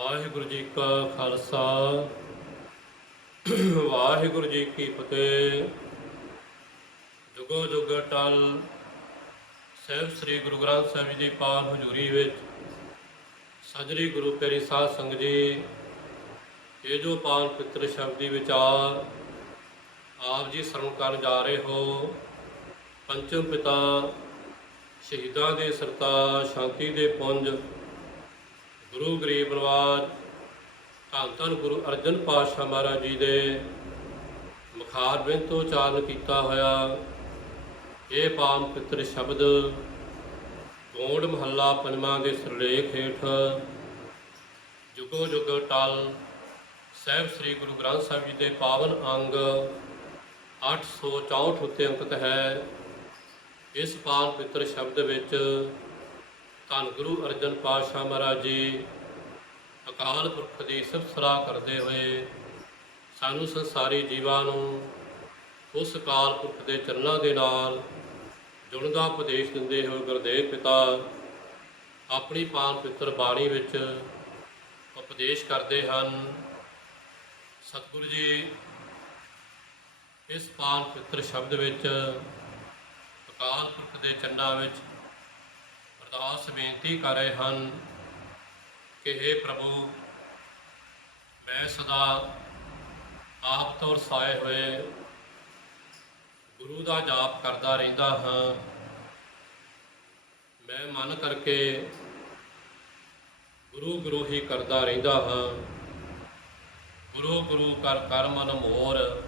ਵਾਹਿਗੁਰੂ ਜੀ ਕਾ ਖਾਲਸਾ। ਵਾਹਿਗੁਰੂ ਜੀ ਕੀ ਫਤਿਹ। ਜੁਗੋ ਜੁਗ ਟਲ ਸਹਿਬ ਸ੍ਰੀ ਗੁਰੂ ਗ੍ਰੰਥ ਸਾਹਿਬ ਜੀ ਦੀ ਪਾਵਨ ਹਜ਼ੂਰੀ ਵਿੱਚ ਸਜਰੀ ਗੁਰੂ ਪਿਆਰੀ ਸਾਧ ਸੰਗਤ ਜੀ, ਇਹ ਜੋ ਪਾਵਨ ਪਿੱਤਰ ਸ਼ਬਦੀ ਵਿਚਾਰ ਆਪ ਜੀ ਸਰਵਣ ਕਰਨ ਜਾ ਰਹੇ ਹੋ, ਪੰਚਮ ਪਿਤਾ ਸ਼ਹੀਦਾਂ ਦੇ ਸਰਤਾਜ, ਸ਼ਾਂਤੀ ਦੇ ਪੁੰਜ ਗੁਰੂ ਗਰੀਬ ਨਵਾਜ, ਧੰਨ ਧੰਨ ਗੁਰੂ ਅਰਜਨ ਪਾਤਸ਼ਾਹ ਮਹਾਰਾਜ ਜੀ ਦੇ ਮੁਖਾਰ ਬਿੰਦ ਤੋਂ ਉਚਾਰਨ ਕੀਤਾ ਹੋਇਆ, ਇਹ ਪਾਵਨ ਪਿੱਤਰ ਸ਼ਬਦ ਗੋਂਡ ਮਹੱਲਾ ਪੰਜਵਾਂ ਦੇ ਸਿਰਲੇਖ ਹੇਠ ਜੁਗੋ ਜੁਗ ਟਲ ਸਹਿਬ ਸ੍ਰੀ ਗੁਰੂ ਗ੍ਰੰਥ ਸਾਹਿਬ ਜੀ ਦੇ ਪਾਵਨ ਅੰਗ 864 ਉੱਤੇ ਅੰਕਿਤ ਹੈ। ਇਸ ਪਾਵਨ ਪਿੱਤਰ ਸ਼ਬਦ ਵਿੱਚ ਧੰਨ ਗੁਰੂ ਅਰਜਨ ਪਾਤਸ਼ਾਹ ਮਹਾਰਾਜ ਜੀ। ਅਕਾਲ ਪੁਰਖ ਦੀ ਸਿਫਤ ਸਲਾਹ ਕਰਦੇ ਹੋਏ ਸਾਨੂੰ ਸੰਸਾਰੀ ਜੀਵਾਂ ਨੂੰ ਉਸ ਅਕਾਲ ਪੁਰਖ ਦੇ ਚਰਨਾਂ ਦੇ ਨਾਲ ਜੁੜਨ ਦਾ ਉਪਦੇਸ਼ ਦਿੰਦੇ ਹੋਏ ਗੁਰਦੇਵ ਪਿਤਾ ਆਪਣੀ ਪਾਲ ਪਿੱਤਰ ਬਾਣੀ ਵਿੱਚ ਉਪਦੇਸ਼ ਕਰਦੇ ਹਨ। ਸਤਿਗੁਰੂ ਜੀ, ਇਸ ਪਾਲ ਪਿੱਤਰ ਸ਼ਬਦ ਵਿੱਚ ਅਕਾਲ ਪੁਰਖ ਦੇ ਚਰਨਾਂ ਵਿੱਚ ਅਰਦਾਸ ਬੇਨਤੀ ਕਰ ਰਹੇ ਹਨ ਕਿ हे ਪ੍ਰਭੂ, ਮੈਂ ਸਦਾ ਆਪ ਤੋਂ ਰਸਾਏ ਹੋਏ ਗੁਰੂ ਦਾ ਜਾਪ ਕਰਦਾ ਰਹਿੰਦਾ ਹਾਂ। ਮੈਂ ਮਨ ਕਰਕੇ ਗੁਰੂ ਗੁਰੂ ਹੀ ਕਰਦਾ ਰਹਿੰਦਾ ਹਾਂ। ਗੁਰੂ ਗੁਰੂ ਕਰ ਕਰ ਮਨ ਮੋਰ,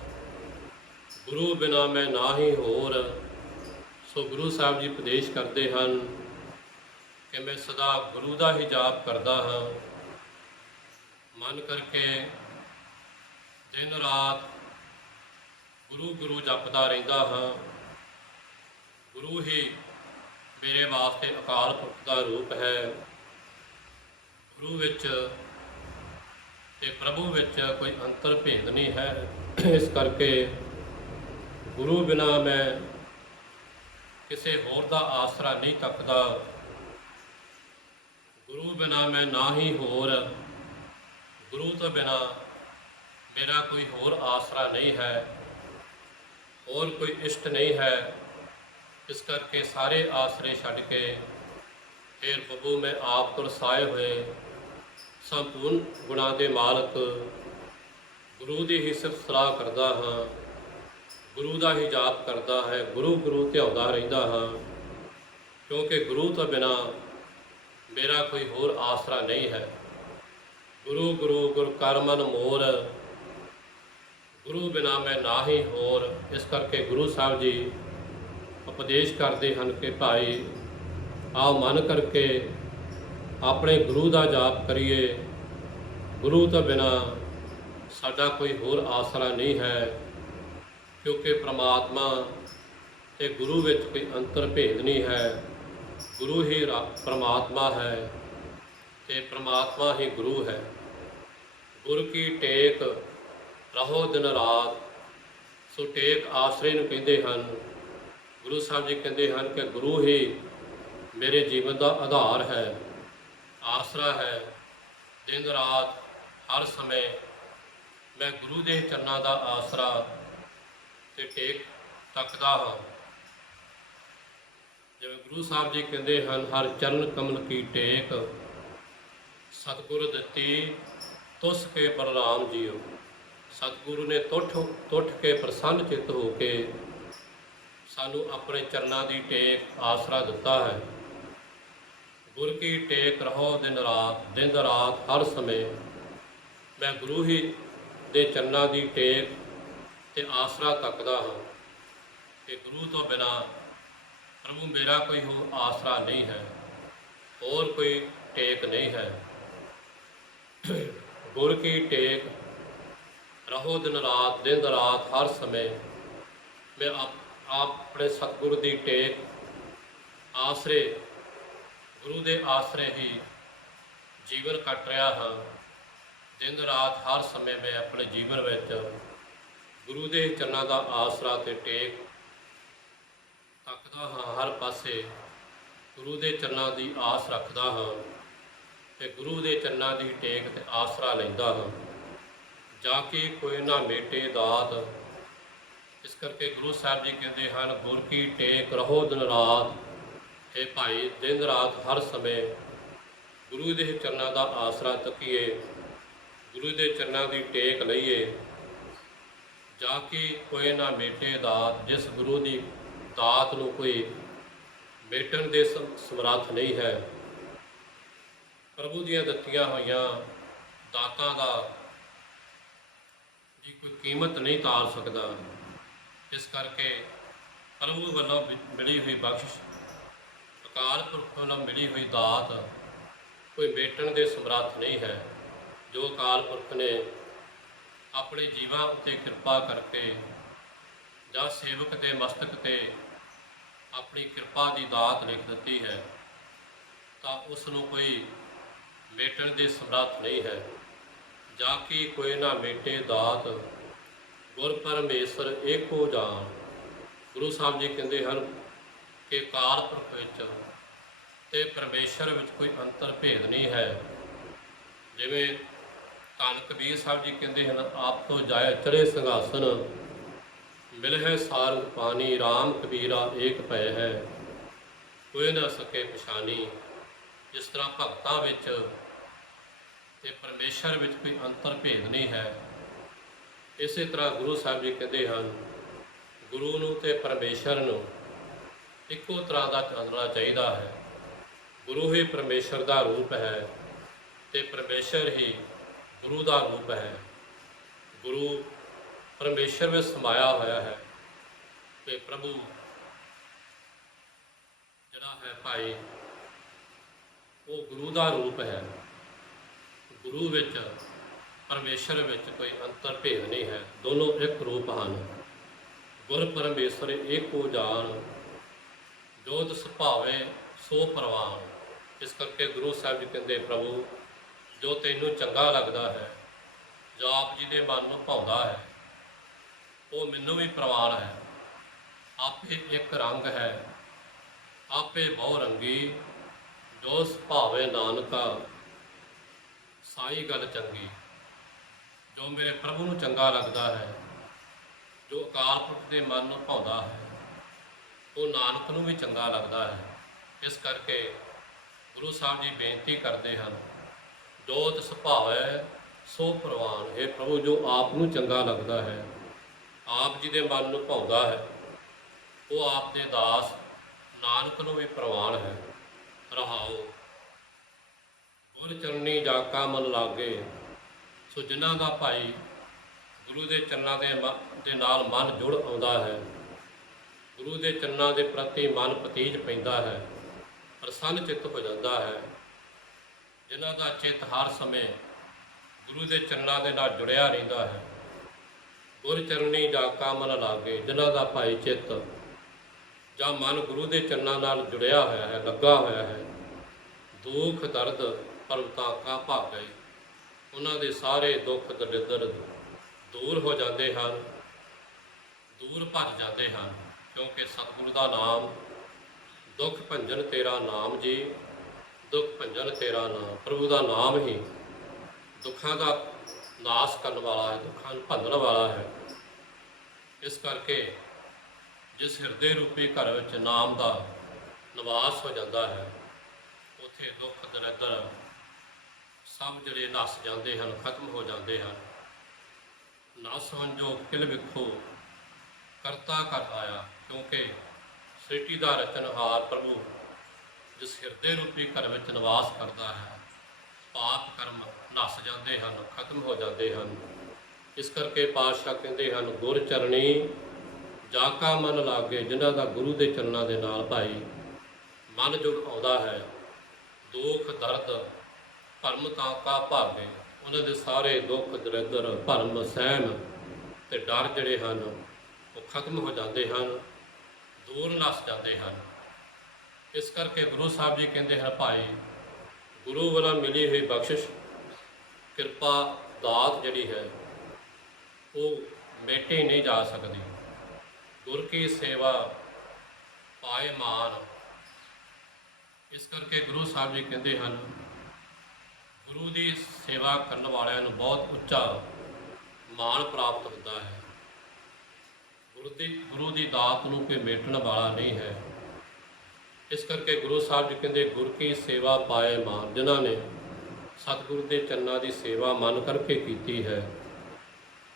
ਗੁਰੂ ਬਿਨਾ ਮੈਂ ਨਾਹੀ ਹੋਰ। ਸੋ ਗੁਰੂ ਸਾਹਿਬ ਜੀ ਉਪਦੇਸ਼ ਕਰਦੇ ਹਨ ਕਿ ਮੈਂ ਸਦਾ ਗੁਰੂ ਦਾ ਹੀ ਜਾਪ ਕਰਦਾ ਹਾਂ। ਮਨ ਕਰਕੇ ਦਿਨ ਰਾਤ ਗੁਰੂ ਗੁਰੂ ਜਪਦਾ ਰਹਿੰਦਾ ਹਾਂ। ਗੁਰੂ ਹੀ ਮੇਰੇ ਵਾਸਤੇ ਅਕਾਲ ਪੁਰਖ ਦਾ ਰੂਪ ਹੈ। ਗੁਰੂ ਵਿੱਚ ਤੇ ਪ੍ਰਭੂ ਵਿੱਚ ਕੋਈ ਅੰਤਰ ਭੇਦ ਨਹੀਂ ਹੈ। ਇਸ ਕਰਕੇ ਗੁਰੂ ਬਿਨਾ ਮੈਂ ਕਿਸੇ ਹੋਰ ਦਾ ਆਸਰਾ ਨਹੀਂ ਤੱਕਦਾ ਗੁਰੂ ਬਿਨਾ ਮੈਂ ਨਾ ਹੀ ਹੋਰ। ਗੁਰੂ ਤੋਂ ਬਿਨਾ ਮੇਰਾ ਕੋਈ ਹੋਰ ਆਸਰਾ ਨਹੀਂ ਹੈ, ਹੋਰ ਕੋਈ ਇਸ਼ਟ ਨਹੀਂ ਹੈ। ਇਸ ਕਰਕੇ ਸਾਰੇ ਆਸਰੇ ਛੱਡ ਕੇ ਫਿਰ ਬੱਬੂ ਮੈਂ ਆਪ ਤੋਂ ਰਸਾਏ ਹੋਏ। ਸੰਪੂਰਨ ਗੁਣਾ ਦੇ ਮਾਲਕ ਗੁਰੂ ਦੀ ਹੀ ਸਿਫਤ ਸਲਾਹ ਕਰਦਾ ਹਾਂ। ਗੁਰੂ ਦਾ ਹੀ ਜਾਪ ਕਰਦਾ ਹੈ, ਗੁਰੂ ਗੁਰੂ ਧਿਆਉਂਦਾ ਰਹਿੰਦਾ ਹਾਂ। ਕਿਉਂਕਿ ਗੁਰੂ ਤੋਂ ਬਿਨਾ ਮੇਰਾ ਕੋਈ ਹੋਰ ਆਸਰਾ ਨਹੀਂ ਹੈ। ਗੁਰੂ ਗੁਰੂ, ਗੁਰ ਕਰਮਨ ਮੋਰ। ਗੁਰੂ ਬਿਨਾ ਮੈਂ ਨਾਹੀ ਹੋਰ। ਇਸ ਕਰਕੇ ਗੁਰੂ ਸਾਹਿਬ ਜੀ ਉਪਦੇਸ਼ ਕਰਦੇ ਹਨ ਕਿ ਭਾਈ, ਆਓ ਮਨ ਕਰਕੇ ਆਪਣੇ ਗੁਰੂ ਦਾ ਜਾਪ ਕਰੀਏ। ਗੁਰੂ ਤੋਂ ਬਿਨਾ ਸਾਡਾ ਕੋਈ ਹੋਰ ਆਸਰਾ ਨਹੀਂ ਹੈ, ਕਿਉਂਕਿ ਪ੍ਰਮਾਤਮਾ ਤੇ ਗੁਰੂ ਵਿੱਚ ਕੋਈ ਅੰਤਰ ਭੇਦ ਨਹੀਂ ਹੈ। ਗੁਰੂ ਹੀ ਰਾ- ਪ੍ਰਮਾਤਮਾ ਹੈ ਤੇ ਪਰਮਾਤਮਾ ਹੀ ਗੁਰੂ ਹੈ। ਗੁਰ ਕੀ ਟੇਕ ਰਹੋ ਦਿਨ ਰਾਤ, ਸੋ ਟੇਕ ਆਸਰੇ ਨੂੰ ਕਹਿੰਦੇ ਹਨ। ਗੁਰੂ ਸਾਹਿਬ ਜੀ ਕਹਿੰਦੇ ਹਨ ਕਿ ਗੁਰੂ ਹੀ ਮੇਰੇ ਜੀਵਨ ਦਾ ਆਧਾਰ ਹੈ, ਆਸਰਾ ਹੈ। ਦਿਨ ਰਾਤ, ਹਰ ਸਮੇਂ ਮੈਂ ਗੁਰੂ ਦੇ ਚਰਨਾਂ ਦਾ ਆਸਰਾ ਤੇ ਟੇਕ ਤੱਕਦਾ ਹਾਂ। ਜਿਵੇਂ ਗੁਰੂ ਸਾਹਿਬ ਜੀ ਕਹਿੰਦੇ ਹਨ, ਹਰ ਚਰਨ ਕਮਲ ਕੀ ਟੇਕ, ਸਤਿਗੁਰ ਦਿੱਤੀ ਤੁਸ ਕੇ ਬਲਰਾਮ ਜੀਓ। ਸਤਿਗੁਰੂ ਨੇ ਤੁਠ ਤੁਠ ਕੇ ਪ੍ਰਸੰਨ ਚਿੱਤ ਹੋ ਕੇ ਸਾਨੂੰ ਆਪਣੇ ਚਰਨਾਂ ਦੀ ਟੇਕ ਆਸਰਾ ਦਿੱਤਾ ਹੈ। ਗੁਰ ਕੀ ਟੇਕ ਰਹੋ ਦਿਨ ਰਾਤ ਦਿਨ ਰਾਤ ਹਰ ਸਮੇਂ। ਮੈਂ ਗੁਰੂ ਹੀ ਦੇ ਚਰਨਾਂ ਦੀ ਟੇਕ ਤੇ ਆਸਰਾ ਤੱਕਦਾ ਹਾਂ ਕਿ ਗੁਰੂ ਤੋਂ ਬਿਨਾ ਪ੍ਰਭੂ ਮੇਰਾ ਕੋਈ ਹੋਰ ਆਸਰਾ ਨਹੀਂ ਹੈ, ਹੋਰ ਕੋਈ ਟੇਕ ਨਹੀਂ ਹੈ। ਗੁਰ ਕੀ ਟੇਕ, ਰਹੋ ਦਿਨ ਰਾਤ ਦਿਨ ਰਾਤ, ਹਰ ਸਮੇਂ। ਮੈਂ ਆਪ ਆਪਣੇ ਸਤਿਗੁਰੂ ਦੀ ਟੇਕ, ਆਸਰੇ, ਗੁਰੂ ਦੇ ਆਸਰੇ ਹੀ ਜੀਵਨ ਕੱਟ ਰਿਹਾ ਹਾਂ। ਦਿਨ ਰਾਤ, ਹਰ ਸਮੇਂ ਮੈਂ ਆਪਣੇ ਜੀਵਨ ਵਿੱਚ ਗੁਰੂ ਦੇ ਚਰਨਾਂ ਦਾ ਆਸਰਾ ਤੇ ਟੇਕ ਤੱਕਦਾ ਹਾਂ, ਹਰ ਪਾਸੇ ਗੁਰੂ ਦੇ ਚਰਨਾਂ ਦੀ ਆਸ ਰੱਖਦਾ ਹਾਂ ਤੇ ਗੁਰੂ ਦੇ ਚਰਨਾਂ ਦੀ ਟੇਕ ਤੇ ਆਸਰਾ ਲੈਂਦਾ ਹਾਂ। ਜਾ ਕੇ ਕੋਈ ਨਾ ਮੇਟੇ ਦਾਤ। ਇਸ ਕਰਕੇ ਗੁਰੂ ਸਾਹਿਬ ਜੀ ਕਹਿੰਦੇ ਹਨ, ਗੁਰ ਕੀ ਟੇਕ ਰਹੋ ਦਿਨ ਰਾਤ। ਇਹ ਭਾਈ, ਦਿਨ ਰਾਤ ਹਰ ਸਮੇਂ ਗੁਰੂ ਦੇ ਚਰਨਾਂ ਦਾ ਆਸਰਾ ਤੱਕੀਏ ਗੁਰੂ ਦੇ ਚਰਨਾਂ ਦੀ ਟੇਕ ਲਈਏ। ਜਾ ਕੇ ਕੋਈ ਨਾ ਮੇਟੇ ਦਾਤ, ਜਿਸ ਗੁਰੂ ਦੀ ਦਾਤ ਨੂੰ ਕੋਈ ਮੇਟਣ ਦੇ ਸਮਰੱਥ ਨਹੀਂ ਹੈ। ਪ੍ਰਭੂ ਦੀਆਂ ਦਿੱਤੀਆਂ ਹੋਈਆਂ ਦਾਤਾਂ ਦਾ ਜੀ ਕੋਈ ਕੀਮਤ ਨਹੀਂ ਤਾਰ ਸਕਦਾ। ਇਸ ਕਰਕੇ ਪ੍ਰਭੂ ਵੱਲੋਂ ਮਿਲੀ ਹੋਈ ਬਖਸ਼ਿਸ਼ ਅਕਾਲ ਪੁਰਖ ਵੱਲੋਂ ਮਿਲੀ ਹੋਈ ਦਾਤ ਕੋਈ ਵੇਟਣ ਦੇ ਸਮਰੱਥ ਨਹੀਂ ਹੈ। ਜੋ ਅਕਾਲ ਪੁਰਖ ਨੇ ਆਪਣੇ ਜੀਵਾਂ ਉੱਤੇ ਕਿਰਪਾ ਕਰਕੇ ਜਾਂ ਸੇਵਕ ਦੇ ਮਸਤਕ ਤੇ ਆਪਣੀ ਕਿਰਪਾ ਦੀ ਦਾਤ ਲਿਖ ਦਿੱਤੀ ਹੈ, ਤਾਂ ਉਸ ਨੂੰ ਕੋਈ ਮੇਟਣ ਦੀ ਸਮਰੱਥ ਨਹੀਂ ਹੈ। ਜਾ ਕੀ ਕੋਈ ਨਾ ਮੇਟੇ ਦਾਤ, ਗੁਰ ਪਰਮੇਸ਼ਰ ਏਕੋ ਜਾਣ ਗੁਰੂ ਸਾਹਿਬ ਜੀ ਕਹਿੰਦੇ ਹਨ ਕਿ ਕਾਲ ਪੁਰਖ ਵਿੱਚ ਤੇ ਪਰਮੇਸ਼ਰ ਵਿੱਚ ਕੋਈ ਅੰਤਰ ਭੇਦ ਨਹੀਂ ਹੈ। ਜਿਵੇਂ ਧੰਨ ਕਬੀਰ ਸਾਹਿਬ ਜੀ ਕਹਿੰਦੇ ਹਨ, ਆਪ ਤੋਂ ਜਾਏ ਚੜੇ ਸਿੰਘਾਸਨ ਮਿਲਹਿ ਸਾਰੰਗ ਪਾਣੀ RAM ਕਬੀਰਾ ਏਕ ਭੈ ਹੈ। ਕੋਈ ਨਾ ਸਕੇ ਪਛਾਣੀ, ਜਿਸ ਤਰ੍ਹਾਂ ਭਗਤਾਂ ਵਿੱਚ ਤੇ ਪਰਮੇਸ਼ਰ ਵਿੱਚ ਕੋਈ ਅੰਤਰ ਭੇਦ ਨਹੀਂ ਹੈ। ਇਸੇ ਤਰ੍ਹਾਂ ਗੁਰੂ ਸਾਹਿਬ ਜੀ ਕਹਿੰਦੇ ਹਨ, ਗੁਰੂ ਨੂੰ ਤੇ ਪਰਮੇਸ਼ਰ ਨੂੰ ਇੱਕੋ ਤਰ੍ਹਾਂ ਦਾ ਚੱਲਣਾ ਚਾਹੀਦਾ ਹੈ। ਗੁਰੂ ਹੀ ਪਰਮੇਸ਼ਰ ਦਾ ਰੂਪ ਹੈ ਤੇ ਪਰਮੇਸ਼ਰ ਹੀ ਗੁਰੂ ਦਾ ਰੂਪ ਹੈ। ਗੁਰੂ ਪਰਮੇਸ਼ਰ ਵਿੱਚ ਸਮਾਇਆ ਹੋਇਆ ਹੈ। ਤੇ ਪ੍ਰਭੂ ਜਿਹੜਾ ਹੈ ਭਾਈ, ਉਹ ਗੁਰੂ ਦਾ ਰੂਪ ਹੈ। ਗੁਰੂ ਵਿੱਚ, ਪਰਮੇਸ਼ਰ ਵਿੱਚ ਕੋਈ ਅੰਤਰ ਭੇਦ ਨਹੀਂ ਹੈ। ਦੋਨੋਂ ਇੱਕ ਰੂਪ ਹਨ। ਗੁਰ ਪਰਮੇਸ਼ਰ ਏਕੋ ਜਾਣ, ਜੋਤ ਸੁਭਾਵੇ ਸੋ ਪ੍ਰਵਾਨ। ਇਸ ਕਰਕੇ ਗੁਰੂ ਸਾਹਿਬ ਜੀ ਕਹਿੰਦੇ, ਪ੍ਰਭੂ, ਜੋ ਤੈਨੂੰ ਚੰਗਾ ਲੱਗਦਾ ਹੈ, ਜੋ ਆਪ ਜੀ ਦੇ ਮਨ ਨੂੰ ਭਾਉਂਦਾ ਹੈ ਉਹ ਮੈਨੂੰ ਵੀ ਪ੍ਰਵਾਨ ਹੈ। ਆਪੇ ਇੱਕ ਰੰਗ ਹੈ। ਆਪੇ ਬਹੁ ਰੰਗੀ ਜੋ ਸੁਭਾਵੇ ਨਾਨਕਾ। ਸਾਈ ਗੱਲ ਚੰਗੀ, ਜੋ ਮੇਰੇ ਪ੍ਰਭੂ ਨੂੰ ਚੰਗਾ ਲੱਗਦਾ ਹੈ, ਜੋ ਅਕਾਲ ਪੁਰਖ ਦੇ ਮਨ ਨੂੰ ਭਾਉਂਦਾ ਹੈ, ਉਹ ਨਾਨਕ ਨੂੰ ਵੀ ਚੰਗਾ ਲੱਗਦਾ ਹੈ। ਇਸ ਕਰਕੇ ਗੁਰੂ ਸਾਹਿਬ ਜੀ ਬੇਨਤੀ ਕਰਦੇ ਹਨ, ਜੋਤ ਸੁਭਾਵੈ, ਸੋ ਪ੍ਰਵਾਨ। ਇਹ ਪ੍ਰਭੂ, ਜੋ ਆਪ ਨੂੰ ਚੰਗਾ ਲੱਗਦਾ ਹੈ ਆਪ ਜੀ ਦੇ ਮਨ ਨੂੰ ਭਾਉਂਦਾ ਹੈ। ਉਹ ਆਪ ਦੇ ਦਾਸ ਨਾਨਕ ਨੂੰ ਵੀ ਪ੍ਰਵਾਨ ਹੈ। ਰਹਾਓ। ਗੁਰ ਚਰਨੀ ਜਾਕਾ ਮਨ ਲਾਗੇ, ਸੋ ਜਿਨ੍ਹਾਂ ਦਾ ਭਾਈ ਗੁਰੂ ਦੇ ਚਰਨਾਂ ਦੇ ਮ- ਦੇ ਨਾਲ ਮਨ ਜੁੜ ਆਉਂਦਾ ਹੈ, ਗੁਰੂ ਦੇ ਚਰਨਾਂ ਦੇ ਪ੍ਰਤੀ ਮਨ ਪਤੀਜ ਪੈਂਦਾ ਹੈ, ਪ੍ਰਸੰਨ ਚਿੱਤ ਹੋ ਜਾਂਦਾ ਹੈ। ਜਿਨ੍ਹਾਂ ਦਾ ਚਿੱਤ ਹਰ ਸਮੇਂ ਗੁਰੂ ਦੇ ਚਰਨਾਂ ਦੇ ਨਾਲ ਜੁੜਿਆ ਰਹਿੰਦਾ ਹੈ। ਗੁਰ ਚਰਨੀ ਜਾ ਕਾ ਮਨ ਲਾਗੇ, ਜਿਨ੍ਹਾਂ ਦਾ ਭਾਈ ਚਿੱਤ ਜਾਂ ਮਨ ਗੁਰੂ ਦੇ ਚਰਨਾਂ ਨਾਲ ਜੁੜਿਆ ਹੋਇਆ ਹੈ, ਲੱਗਾ ਹੋਇਆ ਹੈ, ਦੁੱਖ, ਦਰਦ ਪਰਮਤਾ ਕਾ ਭਾਗੈ ਉਹਨਾਂ ਦੇ ਸਾਰੇ ਦੁੱਖ ਦਰਿਦਰ ਦੂਰ ਹੋ ਜਾਂਦੇ ਹਨ, ਦੂਰ ਭੱਜ ਜਾਂਦੇ ਹਨ, ਕਿਉਂਕਿ ਸਤਿਗੁਰੂ ਦਾ ਨਾਮ, ਦੁੱਖ ਭੰਜਨ ਤੇਰਾ ਨਾਮ ਜੀ, ਦੁੱਖ ਭੰਜਨ ਤੇਰਾ ਨਾਮ, ਪ੍ਰਭੂ ਦਾ ਨਾਮ ਹੀ ਦੁੱਖਾਂ ਦਾ ਨਾਸ਼ ਕਰਨ ਵਾਲਾ ਹੈ, ਦੁੱਖਾਂ ਨੂੰ ਭੰਨਣ ਵਾਲਾ ਹੈ। ਇਸ ਕਰਕੇ ਜਿਸ ਹਿਰਦੇ ਰੂਪੀ ਘਰ ਵਿੱਚ ਨਾਮ ਦਾ ਨਿਵਾਸ ਹੋ ਜਾਂਦਾ ਹੈ, ਉਥੇ ਦੁੱਖ ਦਰਿਦਰ ਸਭ ਜਿਹੜੇ ਨਸ ਜਾਂਦੇ ਹਨ, ਖਤਮ ਹੋ ਜਾਂਦੇ ਹਨ। ਨਸ ਹਨ ਜੋ ਕਿਲ ਵਿਖੋ, ਕਰਤਾ ਕਰ ਆਇਆ, ਕਿਉਂਕਿ ਸ੍ਰਿਸ਼ਟੀ ਦਾ ਰਚਨਹਾਰ ਪ੍ਰਭੂ ਜਿਸ ਹਿਰਦੇ ਰੂਪੀ ਘਰ ਵਿੱਚ ਨਿਵਾਸ ਕਰਦਾ ਹੈ, ਪਾਪ ਕਰਮ ਨਸ ਜਾਂਦੇ ਹਨ, ਖਤਮ ਹੋ ਜਾਂਦੇ ਹਨ। ਇਸ ਕਰਕੇ ਪਾਤਸ਼ਾਹ ਕਹਿੰਦੇ ਹਨ, ਗੁਰ ਚਰਣੀ ਜਾ ਕਾ ਮਨ ਲਾਗੇ, ਜਿਨ੍ਹਾਂ ਦਾ ਗੁਰੂ ਦੇ ਚਰਨਾਂ ਦੇ ਨਾਲ ਭਾਈ ਮਨ ਜੁੜ ਆਉਂਦਾ ਹੈ, ਦੁੱਖ, ਦਰਦ, ਭਰਮ ਤਾਂਕਾ ਕਾ ਭਾਗੇ, ਉਹਨਾਂ ਦੇ ਸਾਰੇ ਦੁੱਖ, ਦਰਿਦਰ, ਭਰਮ, ਸਹਿਮ ਤੇ ਡਰ ਜਿਹੜੇ ਹਨ, ਉਹ ਖਤਮ ਹੋ ਜਾਂਦੇ ਹਨ, ਦੂਰ ਨਸ ਜਾਂਦੇ ਹਨ। ਇਸ ਕਰਕੇ ਗੁਰੂ ਸਾਹਿਬ ਜੀ ਕਹਿੰਦੇ ਹਨ, ਭਾਈ, ਗੁਰੂ ਵੱਲੋਂ ਮਿਲੀ ਹੋਈ ਬਖਸ਼ਿਸ਼, ਕਿਰਪਾ, ਦਾਤ ਜਿਹੜੀ ਹੈ ਉਹ ਮੇਟੇ ਨਹੀਂ ਜਾ ਸਕਦੇ। ਗੁਰ ਕੀ ਸੇਵਾ ਪਾਏ ਮਾਨ। ਇਸ ਕਰਕੇ ਗੁਰੂ ਸਾਹਿਬ ਜੀ ਕਹਿੰਦੇ ਹਨ, ਗੁਰੂ ਦੀ ਸੇਵਾ ਕਰਨ ਵਾਲਿਆਂ ਨੂੰ ਬਹੁਤ ਉੱਚਾ ਮਾਣ ਪ੍ਰਾਪਤ ਹੁੰਦਾ ਹੈ। ਗੁਰੂ ਦੀ ਗੁਰੂ ਦੀ ਦਾਤ ਨੂੰ ਕੋਈ ਮੇਟਣ ਵਾਲਾ ਨਹੀਂ ਹੈ। ਇਸ ਕਰਕੇ ਗੁਰੂ ਸਾਹਿਬ ਜੀ ਕਹਿੰਦੇ, ਗੁਰ ਕੀ ਸੇਵਾ ਪਾਏ ਮਾਨ। ਜਿਨ੍ਹਾਂ ਨੇ ਸਤਿਗੁਰੂ ਦੇ ਚਰਨਾਂ ਦੀ ਸੇਵਾ ਮਨ ਕਰਕੇ ਕੀਤੀ ਹੈ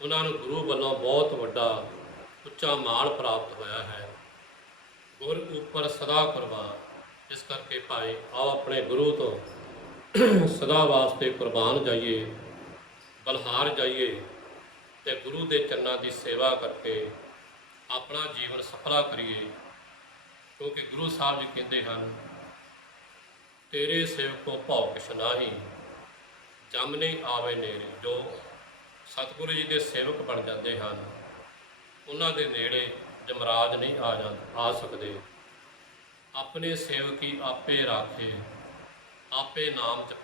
ਉਹਨਾਂ ਨੂੰ ਗੁਰੂ ਵੱਲੋਂ ਬਹੁਤ ਵੱਡਾ ਉੱਚਾ ਮਾਣ ਪ੍ਰਾਪਤ ਹੋਇਆ ਹੈ। ਗੁਰ ਉੱਪਰ ਸਦਾ ਕੁਰਬਾਨ। ਇਸ ਕਰਕੇ ਭਾਈ ਆਓ ਆਪਣੇ ਗੁਰੂ ਤੋਂ ਸਦਾ ਵਾਸਤੇ ਕੁਰਬਾਨ ਜਾਈਏ, ਬਲਹਾਰ ਜਾਈਏ ਤੇ ਗੁਰੂ ਦੇ ਚਰਨਾਂ ਦੀ ਸੇਵਾ ਕਰਕੇ ਆਪਣਾ ਜੀਵਨ ਸਫਲਾ ਕਰੀਏ, ਕਿਉਂਕਿ ਗੁਰੂ ਸਾਹਿਬ ਜੀ ਕਹਿੰਦੇ ਹਨ, ਤੇਰੇ ਸੇਵਕੋ ਭਉ ਕਿਛ ਨਾਹੀ, ਜਮ ਨਹੀਂ ਆਵੇ ਨੇੜੇ ਜੋ ਸਤਿਗੁਰੂ ਜੀ ਦੇ ਸੇਵਕ ਬਣ ਜਾਂਦੇ ਹਨ। ਉਹਨਾਂ ਦੇ ਨੇੜੇ ਜਮਰਾਜ ਨਹੀਂ ਆ ਜਾਂ, ਆ ਸਕਦੇ। ਆਪਣੇ ਸੇਵਕੀ ਆਪੇ ਰਾਖੇ, ਆਪੇ ਨਾਮ ਚ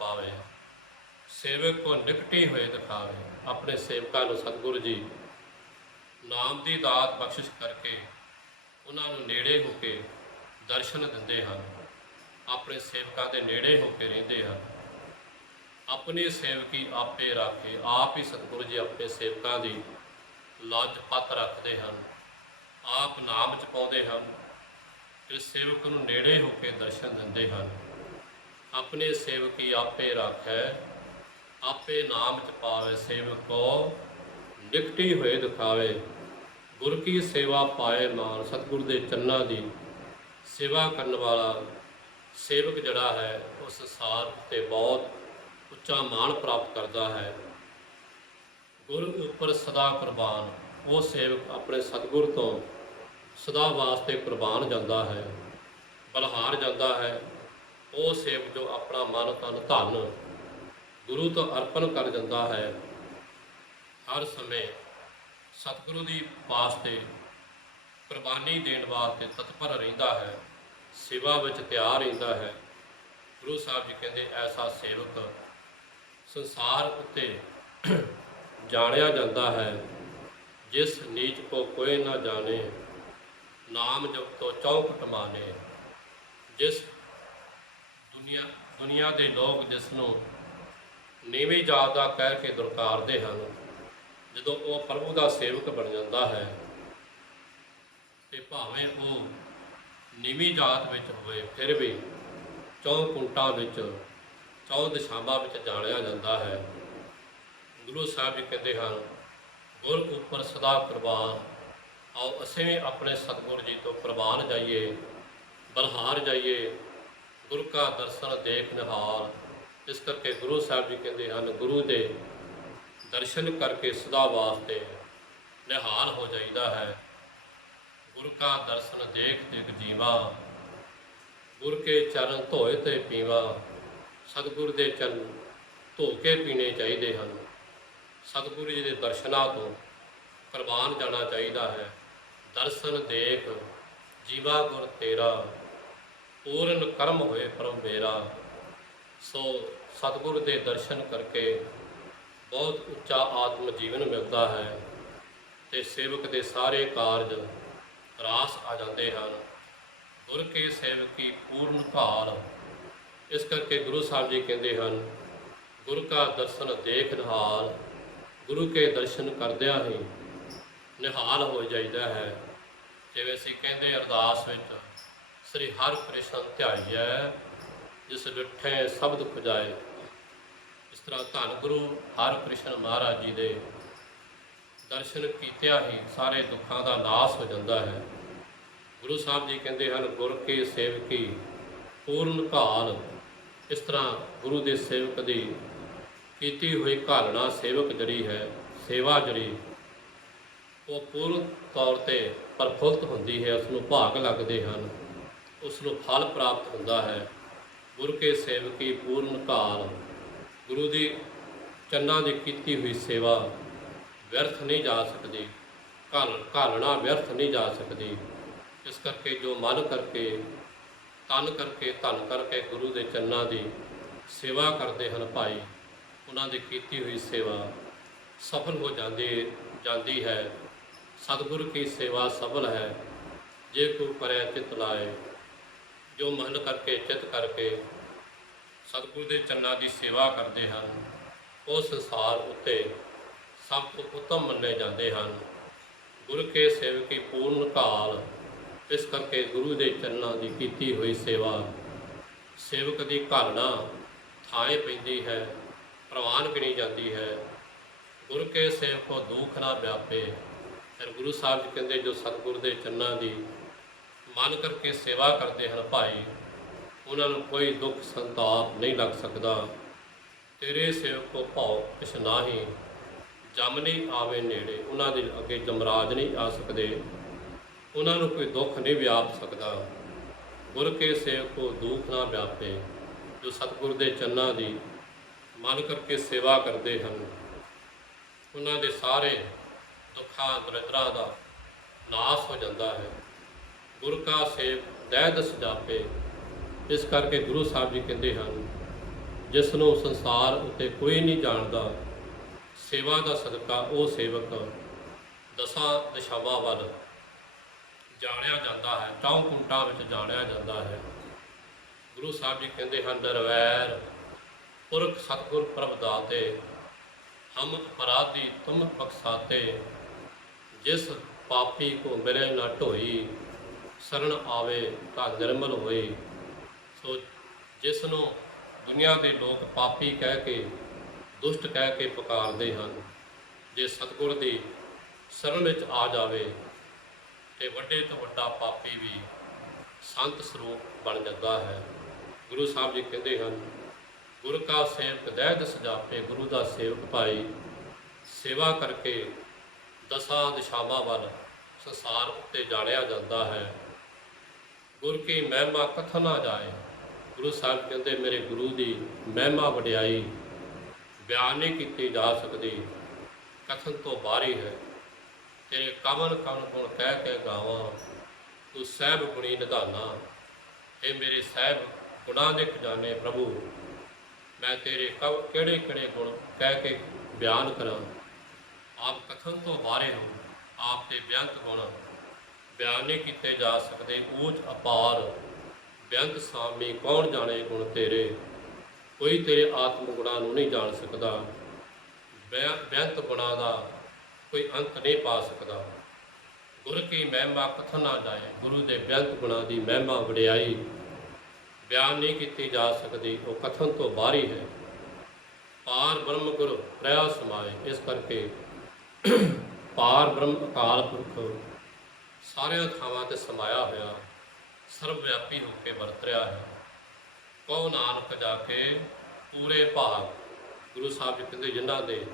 ਸੇਵਕ ਕੋ ਨਿਕਟੀ ਹੋਏ ਦਿਖਾਵੇ। ਆਪਣੇ ਸੇਵਕਾਂ ਨੂੰ ਸਤਿਗੁਰੂ ਜੀ ਨਾਮ ਦੀ ਦਾਤ ਬਖਸ਼ਿਸ਼ ਕਰਕੇ ਉਹਨਾਂ ਨੂੰ ਨੇੜੇ ਹੋ ਕੇ ਦਰਸ਼ਨ ਦਿੰਦੇ ਹਨ। ਆਪਣੇ ਸੇਵਕਾਂ ਦੇ ਨੇੜੇ ਹੋ ਕੇ ਰਹਿੰਦੇ ਹਨ। ਆਪਣੇ ਸੇਵਕੀ ਆਪੇ ਰਾਖੇ ਆਪ ਹੀ ਸਤਿਗੁਰੂ ਜੀ ਆਪਣੇ ਸੇਵਕਾਂ ਦੀ ਲੱਜ ਪੱਤ ਰੱਖਦੇ ਹਨ। ਆਪ ਨਾਮ ਚ ਪਾਉਂਦੇ ਹਨ ਤੇ ਸੇਵਕ ਨੂੰ ਨੇੜੇ ਹੋ ਕੇ ਦਰਸ਼ਨ ਦਿੰਦੇ ਹਨ। ਆਪਣੇ ਸੇਵਕੀ ਆਪੇ ਰਾਖੈ, ਆਪੇ ਨਾਮ ਚ ਪਾਵੇ ਸੇਵਕ ਸੇਵਕੋ ਨਿਕਟੀ ਹੋਏ ਦਿਖਾਵੇ। ਗੁਰ ਕੀ ਸੇਵਾ ਪਾਏ ਮਾਨ ਸਤਿਗੁਰ ਦੇ ਚੰਨਾਂ ਦੀ ਸੇਵਾ ਕਰਨ ਵਾਲਾ ਸੇਵਕ ਜਿਹੜਾ ਹੈ ਉਹ ਸੰਸਾਰ ਤੇ ਬਹੁਤ ਉੱਚਾ ਮਾਣ ਪ੍ਰਾਪਤ ਕਰਦਾ ਹੈ। ਗੁਰ ਉੱਪਰ ਸਦਾ ਕੁਰਬਾਨ, ਉਹ ਸੇਵਕ ਆਪਣੇ ਸਤਿਗੁਰ ਤੋਂ ਸਦਾ ਵਾਸਤੇ ਕੁਰਬਾਨ ਜਾਂਦਾ ਹੈ, ਬਲਹਾਰ ਜਾਂਦਾ ਹੈ। ਉਹ ਸੇਵਕ ਜੋ ਆਪਣਾ ਮਨ, ਤਨ, ਧਨ ਗੁਰੂ ਤੋਂ ਅਰਪਣ ਕਰ ਜਾਂਦਾ ਹੈ, ਹਰ ਸਮੇਂ ਸਤਿਗੁਰੂ ਦੀ ਵਾਸਤੇ ਕੁਰਬਾਨੀ ਦੇਣ ਵਾਸਤੇ ਤਤਪਰ ਰਹਿੰਦਾ ਹੈ, ਸੇਵਾ ਵਿੱਚ ਤਿਆਰ ਰਹਿੰਦਾ ਹੈ। ਗੁਰੂ ਸਾਹਿਬ ਜੀ ਕਹਿੰਦੇ, ਐਸਾ ਸੇਵਕ ਸੰਸਾਰ ਉੱਤੇ ਜਾਣਿਆ ਜਾਂਦਾ ਹੈ। ਜਿਸ ਨੀਚ ਕੋ ਕੋਈ ਨਾ ਜਾਣੇ, ਨਾਮ ਜਪ ਤੋਂ ਚੌਕਟ ਮਾਨੇ ਜਿਸ ਦੁਨੀਆ ਦੁਨੀਆ ਦੇ ਲੋਕ ਜਿਸ ਨੂੰ ਨੀਵੀਂ ਜਾਤ ਦਾ ਕਹਿ ਕੇ ਦੁਰਕਾਰਦੇ ਹਨ, ਜਦੋਂ ਉਹ ਪ੍ਰਭੂ ਦਾ ਸੇਵਕ ਬਣ ਜਾਂਦਾ ਹੈ, ਤੇ ਭਾਵੇਂ ਉਹ ਨੀਵੀਂ ਜਾਤ ਵਿੱਚ ਹੋਵੇ, ਫਿਰ ਵੀ ਚੌਂ ਕੁੰਟਾਂ ਵਿੱਚ ਚੌਂ ਦਿਸ਼ਾਵਾਂ ਵਿੱਚ ਜਾਣਿਆ ਜਾਂਦਾ ਹੈ। ਗੁਰੂ ਸਾਹਿਬ ਜੀ ਕਹਿੰਦੇ ਹਨ, ਗੁਰ ਉੱਪਰ ਸਦਾ ਕੁਰਬਾਨ ਆਓ ਅਸੀਂ ਵੀ ਆਪਣੇ ਸਤਿਗੁਰ ਜੀ ਤੋਂ ਕੁਰਬਾਨ ਜਾਈਏ, ਬਲਹਾਰ ਜਾਈਏ, ਗੁਰ ਕਾ ਦਰਸ਼ਨ ਦੇਖ ਨਿਹਾਲ। ਇਸ ਕਰਕੇ ਗੁਰੂ ਸਾਹਿਬ ਜੀ ਕਹਿੰਦੇ ਹਨ, ਗੁਰੂ ਦੇ ਦਰਸ਼ਨ ਕਰਕੇ ਸਦਾ ਵਾਸਤੇ ਨਿਹਾਲ ਹੋ ਜਾਈਦਾ ਹੈ। ਗੁਰ ਕਾ ਦਰਸ਼ਨ ਦੇਖ ਦੇਖ ਜੀਵਾ, ਗੁਰ ਕੇ ਚਰਨ ਧੋਏ ਤੇ ਪੀਵਾ। ਸਤਿਗੁਰ ਦੇ ਚਰਨ ਧੋ ਕੇ ਪੀਣੇ ਚਾਹੀਦੇ ਹਨ। ਸਤਿਗੁਰੂ ਜੀ ਦੇ ਦਰਸ਼ਨਾਂ ਤੋਂ ਕੁਰਬਾਨ ਜਾਣਾ ਚਾਹੀਦਾ ਹੈ। ਦਰਸ਼ਨ ਦੇਖ ਜੀਵਾ ਗੁਰ ਤੇਰਾ, ਪੂਰਨ ਕਰਮ ਹੋਏ ਪਰਮ ਮੇਰਾ। ਸੋ ਸਤਿਗੁਰ ਦੇ ਦਰਸ਼ਨ ਕਰਕੇ ਬਹੁਤ ਉੱਚਾ ਆਤਮ ਜੀਵਨ ਮਿਲਦਾ ਹੈ ਤੇ ਸੇਵਕ ਦੇ ਸਾਰੇ ਕਾਰਜ ਰਾਸ ਆ ਜਾਂਦੇ ਹਨ। ਗੁਰ ਕੇ ਸੇਵਕੀ ਪੂਰਨ ਭਾਲ ਇਸ ਕਰਕੇ ਗੁਰੂ ਸਾਹਿਬ ਜੀ ਕਹਿੰਦੇ ਹਨ, ਗੁਰੂ ਕਾ ਦਰਸ਼ਨ ਦੇਖ ਨਿਹਾਲ, ਗੁਰੂ ਕੇ ਦਰਸ਼ਨ ਕਰਦਿਆਂ ਹੀ ਨਿਹਾਲ ਹੋ ਜਾਈਦਾ ਹੈ। ਜਿਵੇਂ ਅਸੀਂ ਕਹਿੰਦੇ ਅਰਦਾਸ ਵਿੱਚ, ਸ੍ਰੀ ਹਰਿ ਕ੍ਰਿਸ਼ਨ ਧਿਆਈਐ, ਜਿਸ ਡਿਠੇ ਸ਼ਬਦ ਖੁਜਾਏ ਇਸ ਤਰ੍ਹਾਂ ਧੰਨ ਗੁਰੂ ਹਰਿ ਕ੍ਰਿਸ਼ਨ ਮਹਾਰਾਜ ਜੀ ਦੇ ਦਰਸ਼ਨ ਕੀਤਿਆਂ ਹੀ ਸਾਰੇ ਦੁੱਖਾਂ ਦਾ ਨਾਸ ਹੋ ਜਾਂਦਾ ਹੈ। ਗੁਰੂ ਸਾਹਿਬ ਜੀ ਕਹਿੰਦੇ ਹਨ, ਗੁਰ ਕੇ ਸੇਵਕੀ, ਪੂਰਨ ਕਾਲ ਇਸ ਤਰ੍ਹਾਂ ਗੁਰੂ ਦੇ ਸੇਵਕ ਦੀ ਕੀਤੀ ਹੋਈ ਘਾਲਣਾ ਸੇਵਕ ਜਿਹੜੀ ਹੈ, ਸੇਵਾ ਜਿਹੜੀ, ਉਹ ਪੂਰਨ ਤੌਰ ਤੇ ਪਰਫੁੱਲਤ ਹੁੰਦੀ ਹੈ ਉਸ ਨੂੰ ਭਾਗ ਲੱਗਦੇ ਹਨ ਉਸ ਨੂੰ ਫਲ ਪ੍ਰਾਪਤ ਹੁੰਦਾ ਹੈ। ਗੁਰ ਕੇ ਸੇਵਕੀ ਪੂਰਨ ਘਾਲ, ਗੁਰੂ ਦੀ ਚੰਨਾਂ ਦੀ ਕੀਤੀ ਹੋਈ ਸੇਵਾ ਵਿਅਰਥ ਨਹੀਂ ਜਾ ਸਕਦੀ ਘਾਲ ਘਾਲਣਾ ਵਿਅਰਥ ਨਹੀਂ ਜਾ ਸਕਦੀ। ਇਸ ਕਰਕੇ ਜੋ ਮਨ ਕਰਕੇ ਤਨ ਕਰਕੇ ਧਨ ਕਰਕੇ ਗੁਰੂ ਦੇ ਚੰਨਾਂ ਦੀ ਸੇਵਾ ਕਰਦੇ ਹਨ ਭਾਈ। ਉਹਨਾਂ ਦੀ ਕੀਤੀ ਹੋਈ ਸੇਵਾ ਸਫਲ ਹੋ ਜਾਂਦੀ ਜਾਂਦੀ ਹੈ। ਸਤਿਗੁਰ ਕੀ ਸੇਵਾ ਸਫਲ ਹੈ, ਜੇ ਕੋ ਕਰੇ ਚਿਤ ਲਾਏ। ਜੋ ਮਨ ਕਰਕੇ, ਚਿਤ ਕਰਕੇ ਸਤਿਗੁਰੂ ਦੇ ਚੰਨਾਂ ਦੀ ਸੇਵਾ ਕਰਦੇ ਹਨ, ਉਹ ਸੰਸਾਰ ਉੱਤੇ ਸਭ ਤੋਂ ਉੱਤਮ ਮੰਨੇ ਜਾਂਦੇ ਹਨ। ਗੁਰ ਕੇ ਸੇਵਕੀ ਪੂਰਨ ਕਾਲ ਇਸ ਕਰਕੇ ਗੁਰੂ ਦੇ ਚਰਨਾਂ ਦੀ ਕੀਤੀ ਹੋਈ ਸੇਵਾ। ਸੇਵਕ ਦੀ ਘਾਲਣਾ ਥਾਏ ਪੈਂਦੀ ਹੈ, ਪ੍ਰਵਾਨ ਗਿਣੀ ਜਾਂਦੀ ਹੈ। ਗੁਰ ਕੇ ਸੇਵਕੋ ਦੁੱਖ ਨਾ ਵਿਆਪੇ। ਫਿਰ ਗੁਰੂ ਸਾਹਿਬ ਜੀ ਕਹਿੰਦੇ, ਜੋ ਸਤਿਗੁਰ ਦੇ ਚਰਨਾਂ ਦੀ ਮਨ ਕਰਕੇ ਸੇਵਾ ਕਰਦੇ ਹਨ ਭਾਈ, ਉਹਨਾਂ ਨੂੰ ਕੋਈ ਦੁੱਖ ਸੰਤਾਪ ਨਹੀਂ ਲੱਗ ਸਕਦਾ। ਤੇਰੇ ਸੇਵਕੋ ਭਾਉ ਕਿਛ ਨਾਹੀ, ਜਮ ਨਹੀਂ ਆਵੇ ਨੇੜੇ, ਉਹਨਾਂ ਦੇ ਅੱਗੇ ਜਮਰਾਜ ਨਹੀਂ ਆ ਸਕਦੇ। ਉਹਨਾਂ ਨੂੰ ਕੋਈ ਦੁੱਖ ਨਹੀਂ ਵਿਆਪ ਸਕਦਾ। ਗੁਰ ਕੇ ਸੇਵਕੋ ਦੁੱਖ ਨਾ ਵਿਆਪੇ, ਜੋ ਸਤਿਗੁਰ ਦੇ ਚੰਨਾਂ ਦੀ ਮਨ ਕਰਕੇ ਸੇਵਾ ਕਰਦੇ ਹਨ। ਉਹਨਾਂ ਦੇ ਸਾਰੇ ਦੁੱਖਾਂ, ਦਰਦਰਾ ਦਾ ਨਾਸ ਹੋ ਜਾਂਦਾ ਹੈ। ਗੁਰ ਕਾ ਸੇਵ ਦਹਿ ਦਸ ਜਾਪੇ, ਇਸ ਕਰਕੇ ਗੁਰੂ ਸਾਹਿਬ ਜੀ ਕਹਿੰਦੇ ਹਨ, ਜਿਸ ਨੂੰ ਸੰਸਾਰ ਉੱਤੇ ਕੋਈ ਨਹੀਂ ਜਾਣਦਾ, ਸੇਵਾ ਦਾ ਸਦਕਾ ਉਹ ਸੇਵਕ ਦਸਾਂ ਦਿਸ਼ਾਵਾਂ ਵੱਲ ਜਾਣਿਆ ਜਾਂਦਾ ਹੈ ਚੌਂ ਕੁੰਟਾਂ ਵਿੱਚ ਜਾਣਿਆ ਜਾਂਦਾ ਹੈ। ਗੁਰੂ ਸਾਹਿਬ ਜੀ ਕਹਿੰਦੇ ਹਨ, ਦਰਵੈਰ, ਪੁਰਖ ਸਤਿਗੁਰ ਪ੍ਰਭ ਦਾਤੇ, ਹਮ ਅਪਰਾਧੀ ਤੁਮ ਬਖਸਾਤੇ, ਜਿਸ ਪਾਪੀ ਕੋ ਮਿਲੇ ਨਾ ਢੋਈ ਸਰਣ ਆਵੇ ਤਾਂ ਨਿਰਮਲ ਹੋਏ। ਸੋ ਜਿਸ ਨੂੰ ਦੁਨੀਆ ਦੇ ਲੋਕ ਪਾਪੀ ਕਹਿ ਕੇ, ਦੁਸ਼ਟ ਕਹਿ ਕੇ ਪੁਕਾਰਦੇ ਹਨ, ਜੇ ਸਤਿਗੁਰ ਦੀ ਸ਼ਰਨ ਵਿੱਚ ਆ ਜਾਵੇ ਤੇ ਵੱਡੇ ਤੋਂ ਵੱਡਾ ਪਾਪੀ ਵੀ ਸੰਤ ਸਰੂਪ ਬਣ ਜਾਂਦਾ ਹੈ। ਗੁਰੂ ਸਾਹਿਬ ਜੀ ਕਹਿੰਦੇ ਹਨ, ਗੁਰ ਕਾ ਸੇਵਕ ਦਹਿ ਦਸ ਜਾਪੇ, ਗੁਰੂ ਦਾ ਸੇਵਕ ਭਾਈ। ਸੇਵਾ ਕਰਕੇ ਦਸਾਂ ਦਿਸ਼ਾਵਾਂ ਵੱਲ ਸੰਸਾਰ ਉੱਤੇ ਜਾਣਿਆ ਜਾਂਦਾ ਹੈ। ਗੁਰ ਕੀ ਮਹਿਮਾ ਕਥਨ ਨਾ ਜਾਏ। ਗੁਰੂ ਸਾਹਿਬ ਕਹਿੰਦੇ, ਮੇਰੇ ਗੁਰੂ ਦੀ ਮਹਿਮਾ ਵਡਿਆਈ ਬਿਆਨ ਨਹੀਂ ਕੀਤੀ ਜਾ ਸਕਦੀ। ਕਥਨ ਤੋਂ ਬਾਹਰੀ ਹੈ ਤੇਰੇ ਕਵਨ ਕਵਨ ਗੁਣ ਕਹਿ ਕੇ ਗਾਵਾਂ, ਤੂੰ ਸਹਿਬ ਗੁਣੀ ਨਿਧਾਨਾ। ਇਹ ਮੇਰੇ ਸਹਿਬ ਗੁਣਾਂ ਦੇ ਖਜ਼ਾਨੇ ਪ੍ਰਭੂ। ਮੈਂ ਤੇਰੇ ਕਵ ਕਿਹੜੇ ਕਿਹੜੇ ਗੁਣ ਕਹਿ ਕੇ ਬਿਆਨ ਕਰਾਂ? ਆਪ ਕਥਨ ਤੋਂ ਬਾਰੇ ਹੋ, ਆਪ ਤੇ ਬੇਅੰਤ ਗੁਣ ਬਿਆਨ ਨਹੀਂ ਕੀਤੇ ਜਾ ਸਕਦੇ, ਊਚ ਅਪਾਰ। ਬੇਅੰਤ ਸਾਮੀ ਕੌਣ ਜਾਣੇ ਗੁਣ ਤੇਰੇ? ਕੋਈ ਤੇਰੇ ਆਤਮ ਗੁਣਾਂ ਨੂੰ ਨਹੀਂ ਜਾਣ ਸਕਦਾ। ਬੇ- ਬੇਅੰਤ ਗੁਣਾਂ ਦਾ ਕੋਈ ਅੰਤ ਨਹੀਂ ਪਾ ਸਕਦਾ। ਗੁਰ ਕੀ ਮਹਿਮਾ ਕਥਨ ਨਾ ਜਾਏ, ਗੁਰੂ ਦੇ ਬੇਅੰਤ ਗੁਣਾਂ ਦੀ ਮਹਿਮਾ ਵਡਿਆਈ। ਬਿਆਨ ਨਹੀਂ ਕੀਤੀ ਜਾ ਸਕਦੀ, ਉਹ ਕਥਨ ਤੋਂ ਬਾਹਰੀ ਹੈ ਪਾਰ ਬ੍ਰਹਮ ਗੁਰ ਪ੍ਰਯਾ ਸਮਾਏ ਇਸ ਕਰਕੇ ਪਾਰ ਬ੍ਰਹਮ ਅਕਾਲ ਪੁਰਖ ਸਾਰਿਆਂ ਥਾਵਾਂ ਤੇ ਸਮਾਇਆ ਹੋਇਆ ਸਰਵ ਵਿਆਪੀ ਹੋ ਕੇ ਵਰਤ ਰਿਹਾ ਹੈ। ਕਉ ਨਾਨਕ ਜਾ ਕੇ ਪੂਰੇ ਭਾਗ, ਗੁਰੂ ਸਾਹਿਬ ਜੀ ਕਹਿੰਦੇ ਜਿਨ੍ਹਾਂ ਦੇ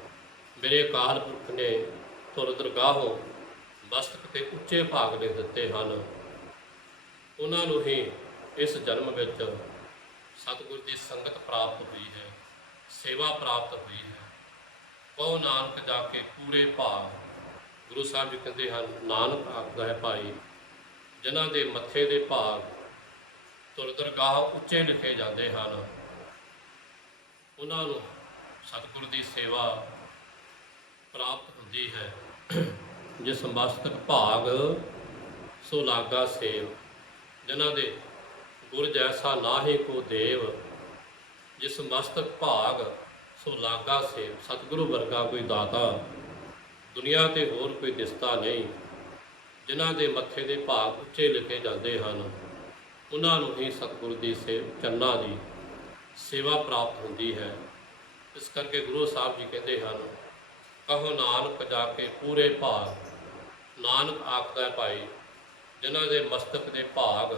ਮੇਰੇ ਅਕਾਲ ਪੁਰਖ ਨੇ ਤੁਰ ਦਰਗਾਹੋਂ ਮਸਤਕ ਤੇ ਉੱਚੇ ਭਾਗ ਲਿਖ ਦਿੱਤੇ ਹਨ। ਉਹਨਾਂ ਨੂੰ ਹੀ ਇਸ ਜਨਮ ਵਿੱਚ ਸਤਿਗੁਰ ਦੀ ਸੰਗਤ ਪ੍ਰਾਪਤ ਹੋਈ ਹੈ, ਸੇਵਾ ਪ੍ਰਾਪਤ ਹੋਈ ਹੈ। ਕਉ ਨਾਨਕ ਜਾ ਕੇ ਪੂਰੇ ਭਾਗ, ਗੁਰੂ ਸਾਹਿਬ ਜੀ ਕਹਿੰਦੇ ਹਨ, ਨਾਨਕ ਆਖਦਾ ਹੈ ਭਾਈ, ਜਿਨ੍ਹਾਂ ਦੇ ਮੱਥੇ ਦੇ ਭਾਗ ਤੁਰ ਦਰਗਾਹ ਉੱਚੇ ਲਿਖੇ ਜਾਂਦੇ ਹਨ, ਉਹਨਾਂ ਨੂੰ ਸਤਿਗੁਰ ਦੀ ਸੇਵਾ ਪ੍ਰਾਪਤ ਹੁੰਦੀ ਹੈ। ਜਿਸ ਮਸਤਕ ਭਾਗ ਸੋ ਲਾਗਾ ਸੇਵ, ਜਿਨ੍ਹਾਂ ਦੇ ਗੁਰ ਜੈਸਾ ਨਾਹੀ ਕੋ ਦੇਵ ਜਿਸ ਮਸਤਕ ਭਾਗ ਸੋ ਲਾਗਾ ਸੇਵ, ਸਤਿਗੁਰੂ ਵਰਗਾ ਕੋਈ ਦਾਤਾ, ਦੁਨੀਆ ਤੇ ਹੋਰ ਕੋਈ ਦਿਸਦਾ ਨਹੀਂ, ਜਿਨ੍ਹਾਂ ਦੇ ਮੱਥੇ ਦੇ ਭਾਗ ਉੱਚੇ ਲਿਖੇ ਜਾਂਦੇ ਹਨ, ਉਹਨਾਂ ਨੂੰ ਹੀ ਸਤਿਗੁਰ ਦੀ ਸੇਵ, ਚੰਨਾ ਦੀ ਸੇਵਾ ਪ੍ਰਾਪਤ ਹੁੰਦੀ ਹੈ। ਇਸ ਕਰਕੇ ਗੁਰੂ ਸਾਹਿਬ ਜੀ ਕਹਿੰਦੇ ਹਨ ਕਹੋ ਨਾਨਕ ਜਾ ਕੇ ਪੂਰੇ ਭਾਗ। ਨਾਨਕ ਆਖਦਾ ਭਾਈ, ਜਿਨ੍ਹਾਂ ਦੇ ਮਸਤਕ ਦੇ ਭਾਗ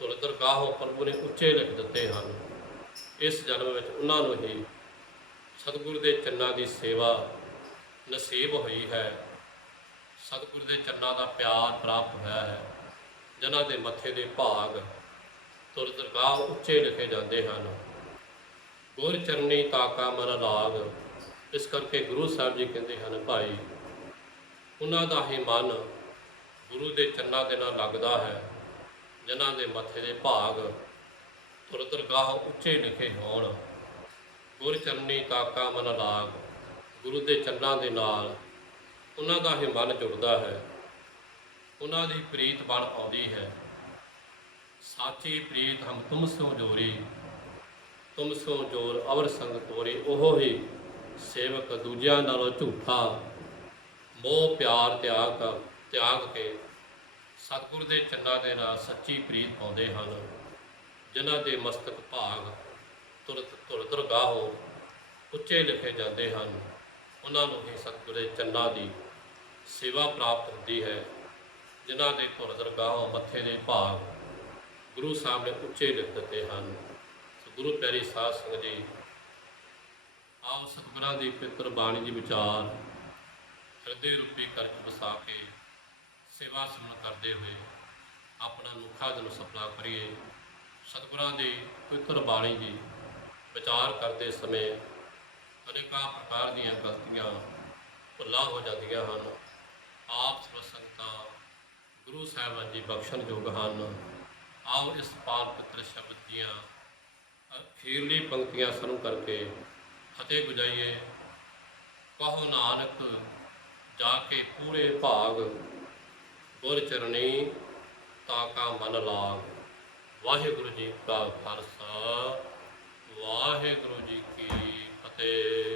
ਤੁਰ ਦਰਗਾਹੋਂ ਪ੍ਰਭੂ ਨੇ ਉੱਚੇ ਲਿਖ ਦਿੱਤੇ ਹਨ, ਇਸ ਜਨਮ ਵਿੱਚ ਉਹਨਾਂ ਨੂੰ ਹੀ ਸਤਿਗੁਰ ਦੇ ਚੰਨਾਂ ਦੀ ਸੇਵਾ ਨਸੀਬ ਹੋਈ ਹੈ। ਸਤਿਗੁਰ ਦੇ ਚੰਨਾਂ ਦਾ ਪਿਆਰ ਪ੍ਰਾਪਤ ਹੋਇਆ ਹੈ, ਜਿਨ੍ਹਾਂ ਦੇ ਮੱਥੇ ਦੇ ਭਾਗ ਤੁਰ ਦਰਗਾਹ ਉੱਚੇ ਲਿਖੇ ਜਾਂਦੇ ਹਨ। ਗੁਰ ਚਰਨੀ ਤਾਕਾ ਮਨ ਰਾਗ ਇਸ ਕਰਕੇ ਗੁਰੂ ਸਾਹਿਬ ਜੀ ਕਹਿੰਦੇ ਹਨ, ਭਾਈ, ਉਹਨਾਂ ਦਾ ਹੀ ਮਨ ਗੁਰੂ ਦੇ ਚੰਨਾਂ ਦੇ ਨਾਲ ਲੱਗਦਾ ਹੈ, ਜਿਨ੍ਹਾਂ ਦੇ ਮੱਥੇ ਦੇ ਭਾਗ ਤੁਰ ਦਰਗਾਹ ਉੱਚੇ ਲਿਖੇ ਹੋਣ। ਗੁਰ ਚਰਨੀ ਤਾਕਾ ਮਨ ਲਾਗ, ਗੁਰੂ ਦੇ ਚੰਨਾਂ ਦੇ ਨਾਲ ਉਹਨਾਂ ਦਾ ਹੀ ਮਨ ਜੁੜਦਾ ਹੈ। ਉਹਨਾਂ ਦੀ ਪ੍ਰੀਤ ਬਣ ਆਉਂਦੀ ਹੈ। ਸਾਚੀ ਪ੍ਰੀਤ ਹਮ ਤੁਮ ਸੋ ਜੋਰੀ, ਤੁਮ ਸੋ ਜੋਰ ਅਵਰ ਸੰਗ ਤੋਰੇ, ਉਹ ਹੀ ਸੇਵਕ ਦੂਜਿਆਂ ਨਾਲੋਂ ਝੂਠਾ। ਮੋਹ ਪਿਆਰ ਤਿਆਗ ਤਿਆਗ ਕੇ ਸਤਿਗੁਰ ਦੇ ਚੰਨਾਂ ਦੇ ਨਾਲ ਸੱਚੀ ਪ੍ਰੀਤ ਪਾਉਂਦੇ ਹਨ। ਜਿਨ੍ਹਾਂ ਦੇ ਮਸਤਕ ਭਾਗ ਤੁਰਤ ਤੁਰ ਦੁਰਗਾਹੋ ਉੱਚੇ ਲਿਖੇ ਜਾਂਦੇ ਹਨ। ਉਹਨਾਂ ਨੂੰ ਹੀ ਸਤਿਗੁਰ ਦੇ ਚੰਨਾਂ ਦੀ ਸੇਵਾ ਪ੍ਰਾਪਤ ਹੁੰਦੀ ਹੈ। ਜਿਨ੍ਹਾਂ ਦੇ ਧੁਰ ਦਰਗਾਹੋਂ ਮੱਥੇ ਦੇ ਭਾਗ ਗੁਰੂ ਸਾਹਿਬ ਨੇ ਉੱਚੇ ਲਿਖ ਦਿੱਤੇ ਹਨ। ਗੁਰੂ ਪਿਆਰੀ ਸਾਧ ਸੰਗਤ ਜੀ ਆਓ ਸਤਿਗੁਰਾਂ ਦੀ ਪਿੱਤਰ ਬਾਣੀ ਦੀ ਵਿਚਾਰ ਹਿਰਦੇ ਰੂਪੀ ਕਰਕ ਵਸਾ ਕੇ ਸੇਵਾ ਸਿਮਰਨ ਕਰਦੇ ਹੋਏ ਆਪਣਾ ਮੁਖਾ ਜਨ ਸਪਲਾ ਕਰੀਏ। ਸਤਿਗੁਰਾਂ ਦੀ ਪਿੱਤਰ ਬਾਣੀ ਦੀ ਵਿਚਾਰ ਕਰਦੇ ਸਮੇਂ ਅਨੇਕਾਂ ਪ੍ਰਕਾਰ ਦੀਆਂ ਗਲਤੀਆਂ ਭੁੱਲਾਂ ਹੋ ਜਾਂਦੀਆਂ ਹਨ। ਆਪ ਸਰਬ ਗੁਰੂ ਸਾਹਿਬਾਨ ਜੀ ਬਖਸ਼ਣ ਯੋਗ ਹਨ। ਆਓ ਇਸ ਪਾਲ ਪਿੱਤਰ ਸ਼ਬਦ ਦੀਆਂ ਅਖੀਰਲੀ ਪੰਕਤੀਆਂ ਸ਼ੁਰੂ ਕਰਕੇ ਫਤਿਹ ਗੁਜਾਈਏ ਕਹੋ ਨਾਨਕ, ਜਾ ਕੇ ਪੂਰੇ ਭਾਗ ਗੁਰ ਚਰਨੀ ਤਾਂ ਕਾ ਮਨ ਲਾਗ। ਵਾਹਿਗੁਰੂ ਜੀ ਕਾ ਖਾਲਸਾ, ਵਾਹਿਗੁਰੂ ਜੀ ਕੀ ਫਤਿਹ।